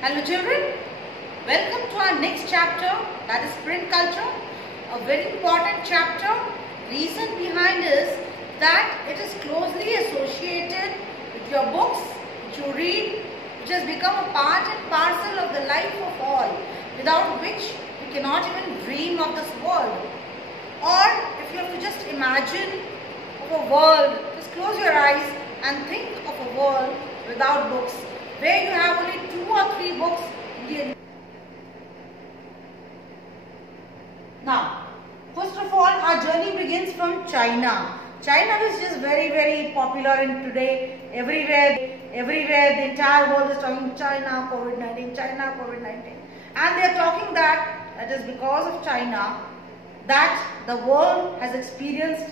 Hello children, welcome to our next chapter, that is print culture. A very important chapter. Reason behind is that it is closely associated with your books which you read, which has become a part and parcel of the life of all, without which we cannot even dream of this world. Or if you have to just imagine of a world, just close your eyes and think of a world without books, where you have only 2 or 3 books. Now, first of all, our journey begins from China. China is just very popular in today. Everywhere, the entire world is talking China, COVID-19, China, COVID-19. And they are talking that it is because of China that the world has experienced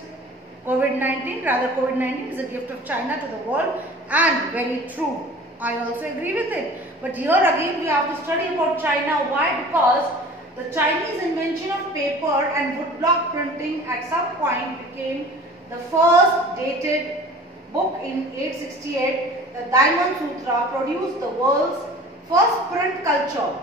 COVID-19. Rather, COVID-19 is a gift of China to the world, and very true. I also agree with it. But here again we have to study about China. Why? Because the Chinese invention of paper and woodblock printing at some point became the first dated book in 868. The Diamond Sutra produced the world's first print culture.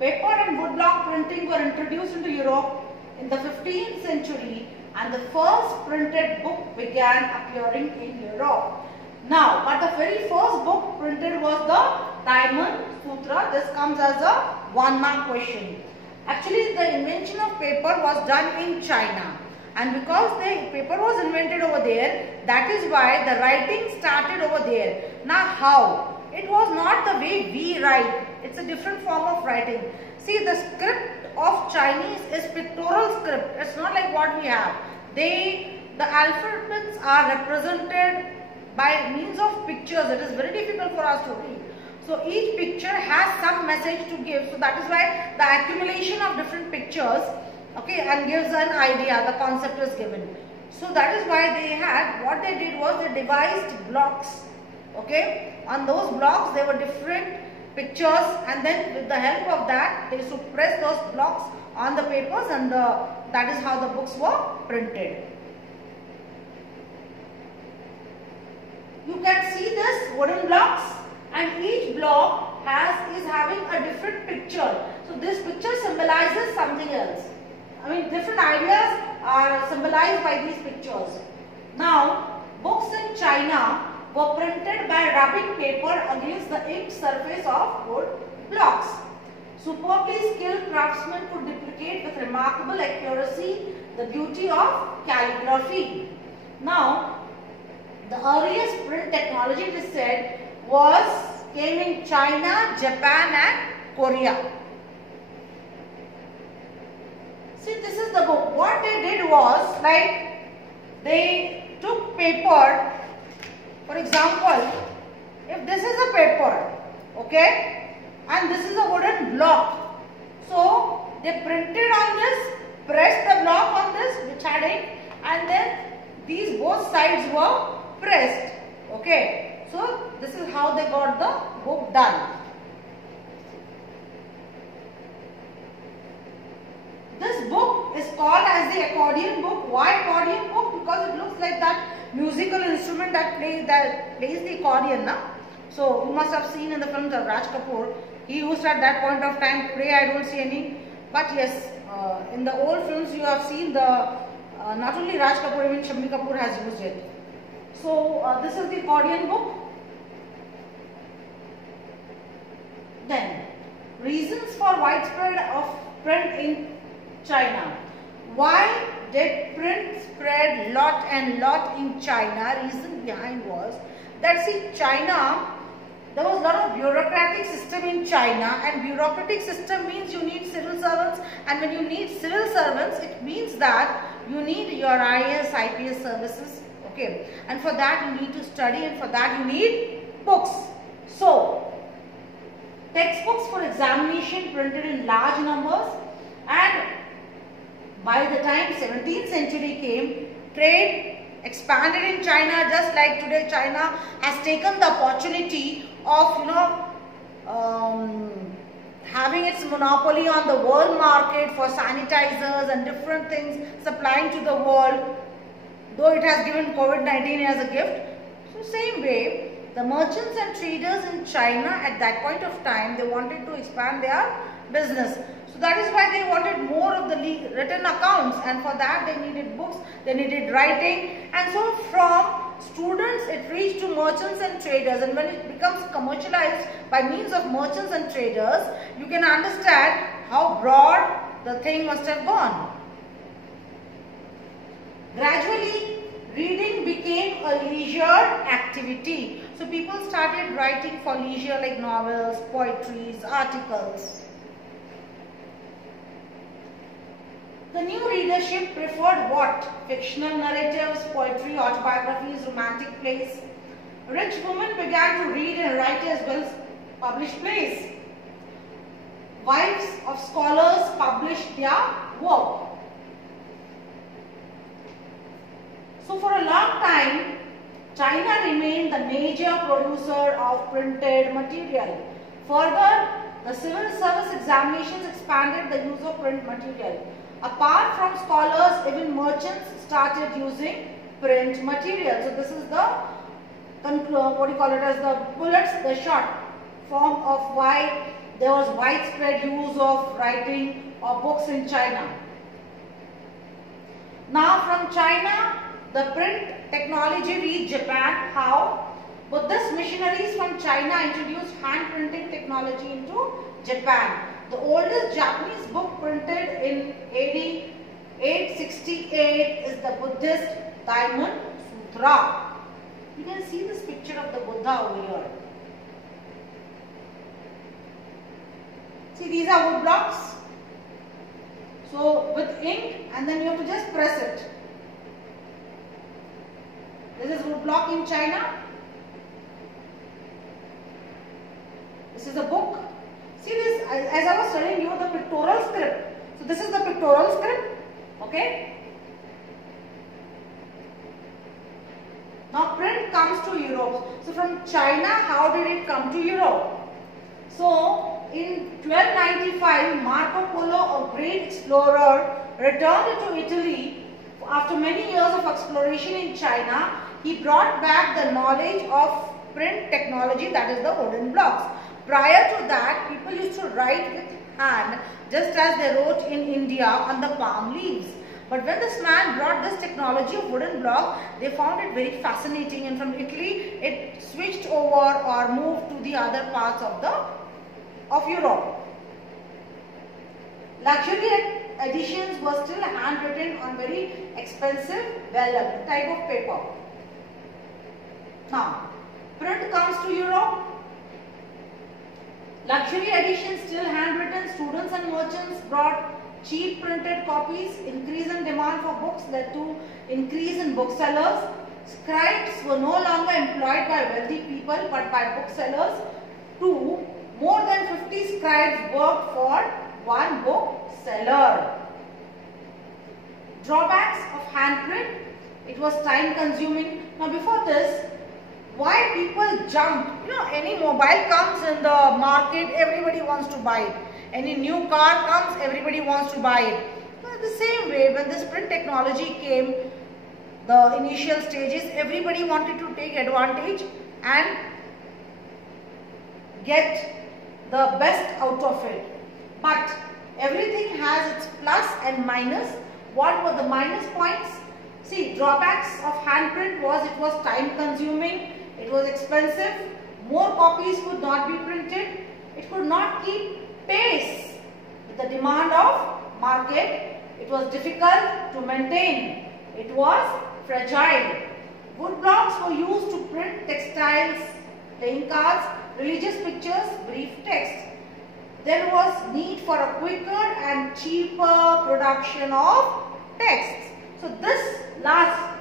Paper and woodblock printing were introduced into Europe in the 15th century, and the first printed book began appearing in Europe. Now, but the very first book printed was the Diamond Sutra. This comes as a 1-mark question. Actually, the invention of paper was done in China, and because the paper was invented over there, that is why the writing started over there. Now, how? It was not the way we write. It's a different form of writing. See, the script of Chinese is pictorial script. It's not like what we have. The alphabets are represented by means of pictures. It is very difficult for us to read. So each picture has some message to give. So that is why the accumulation of different pictures, okay, and gives an idea. The concept is given. So that is why they had, what they did was they devised blocks. Okay, on those blocks there were different pictures, and then with the help of that they used to press those blocks on the papers, and that is how the books were printed. You can see this wooden blocks, and each block is having a different picture. So this picture symbolizes something else. I mean, different ideas are symbolized by these pictures. Now, books in China were printed by rubbing paper against the inked surface of wood blocks. Superbly skilled craftsmen could duplicate with remarkable accuracy the beauty of calligraphy. Now, the earliest print technology, it is said, came in China, Japan and Korea. See, this is the book. What they did was, like, they took paper. For example, if this is a paper, okay, and this is a wooden block, so they printed on this, pressed the block on this which had ink, and then these both sides were pressed. Okay, so this is how they got the book done. This book is called as the accordion book. Why accordion book? Because it looks like that musical instrument that plays the accordion. Na? So you must have seen in the films of Raj Kapoor. He used at that point of time pray. I don't see any, but yes, in the old films you have seen the not only Raj Kapoor, even Shammi Kapoor has used it. So this is the accordion book. Then, reasons for widespread of print in China. Why did print spread lot in China? Reason behind was that, see, China, there was a lot of bureaucratic system in China, and bureaucratic system means you need civil servants, and when you need civil servants, it means that you need your IAS, IPS services. Okay, and for that you need to study, and for that you need books. So, textbooks for examination printed in large numbers, and by the time 17th century came, trade expanded in China. Just like today, China has taken the opportunity of, having its monopoly on the world market for sanitizers and different things supplying to the world, though it has given COVID-19 as a gift. So same way, The merchants and traders in China at that point of time, they wanted to expand their business. So that is why they wanted more of the written accounts, and for that they needed books, they needed writing, and so from students it reached to merchants and traders, and when it becomes commercialized by means of merchants and traders, you can understand how broad the thing must have gone. Gradually, reading became a leisure activity. So people started writing for leisure like novels, poetries, articles. The new readership preferred what? Fictional narratives, poetry, autobiographies, romantic plays. Rich women began to read and write as well as publish plays. Wives of scholars published their work. So for a long time, China remained the major producer of printed material. Further, the civil service examinations expanded the use of print material. Apart from scholars, even merchants started using print material. So this is the, what do you call it as the bullets, the short form of why there was widespread use of writing or books in China. Now from China, the print technology reached Japan. How? Buddhist missionaries from China introduced hand printing technology into Japan. The oldest Japanese book printed in AD 868 is the Buddhist Diamond Sutra. You can see this picture of the Buddha over here. See, these are wood blocks. So with ink, and then you have to just press it. This is wood block in China. This is a book. See this, as I was telling you, the pictorial script. So this is the pictorial script. Okay. Now print comes to Europe. So from China, how did it come to Europe? So in 1295, Marco Polo, a great explorer, returned to Italy. After many years of exploration in China, he brought back the knowledge of print technology, that is the wooden blocks. Prior to that, people used to write with hand, just as they wrote in India on the palm leaves. But when this man brought this technology of wooden block, they found it very fascinating, and from Italy, it switched over or moved to the other parts of Europe. Luxury editions were still handwritten on very expensive vellum type of paper. Now, print comes to Europe. Luxury editions still handwritten. Students and merchants brought cheap printed copies. Increase in demand for books led to increase in booksellers. Scribes were no longer employed by wealthy people but by booksellers. 2. More than 50 scribes worked for one bookseller. Drawbacks of handprint. It was time consuming. Now before this, why people jump? You know, any mobile comes in the market, everybody wants to buy it. Any new car comes, everybody wants to buy it. Well, the same way, when this print technology came, the initial stages, everybody wanted to take advantage and get the best out of it. But everything has its plus and minus. What were the minus points? See, drawbacks of handprint was it was time consuming, it was expensive, more copies could not be printed, it could not keep pace with the demand of market, it was difficult to maintain, it was fragile. Wood blocks were used to print textiles, playing cards, religious pictures, brief text. There was need for a quicker and cheaper production of texts. So this last,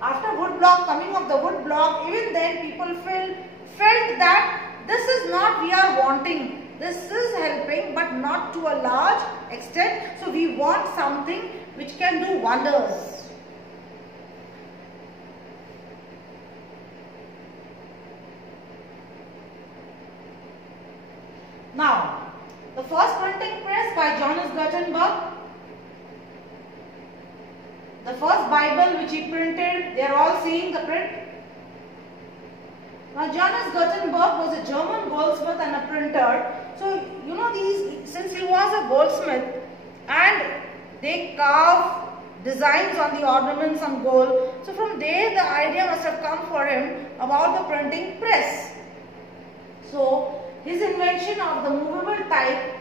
after wood block, coming of the wood block, even then people felt that this is not we are wanting. This is helping but not to a large extent. So we want something which can do wonders. Now, the first printing press by Johannes Gutenberg. The first Bible which he printed, they are all seeing the print. Now, Johannes Gutenberg was a German goldsmith and a printer. So, you know, since he was a goldsmith and they carve designs on the ornaments on gold. So, from there the idea must have come for him about the printing press. So, his invention of the movable type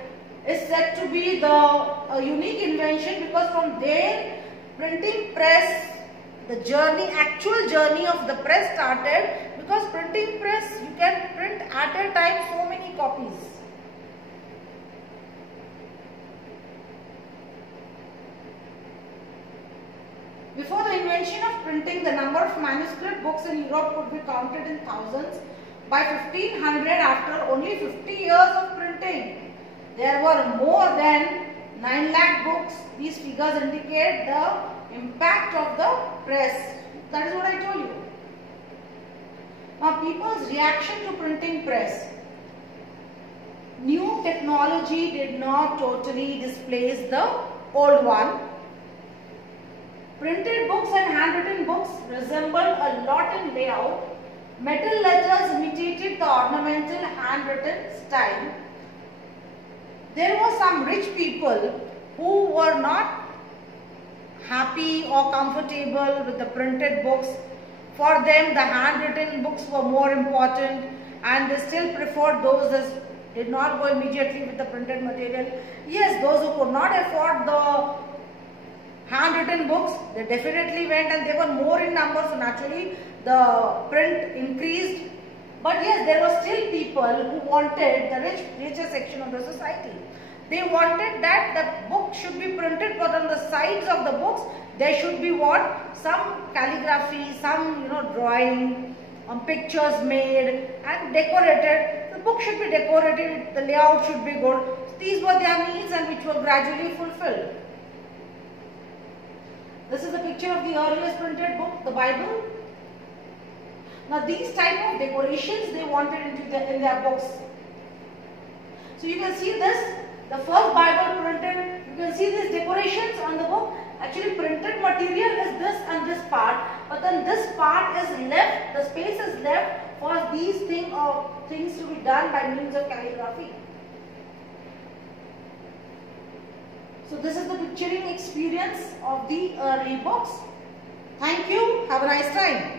is said to be a unique invention, because from there printing press, the actual journey of the press started, because printing press, you can print at a time so many copies. Before the invention of printing, the number of manuscript books in Europe could be counted in thousands. By 1500, after only 50 years of printing, there were more than 9 lakh books. These figures indicate the impact of the press. That is what I told you. Now, people's reaction to printing press. New technology did not totally displace the old one. Printed books and handwritten books resembled a lot in layout. Metal letters imitated the ornamental handwritten style. There were some rich people who were not happy or comfortable with the printed books. For them, the handwritten books were more important, and they still preferred those that did not go immediately with the printed material. Yes, those who could not afford the handwritten books, they definitely went, and they were more in number, so naturally the print increased. But yes, there were still people who wanted, the richer section of the society, they wanted that the book should be printed, but on the sides of the books there should be what? Some calligraphy, some drawing, pictures made and decorated. The book should be decorated, the layout should be good. These were their needs, and which were gradually fulfilled. This is a picture of the earliest printed book, the Bible. Now, these type of decorations they wanted in their books. So you can see this, the first Bible printed. You can see these decorations on the book. Actually, printed material is this and this part, but then this part is left. The space is left for these things to be done by means of calligraphy. So this is the picturing experience of the early books. Thank you. Have a nice time.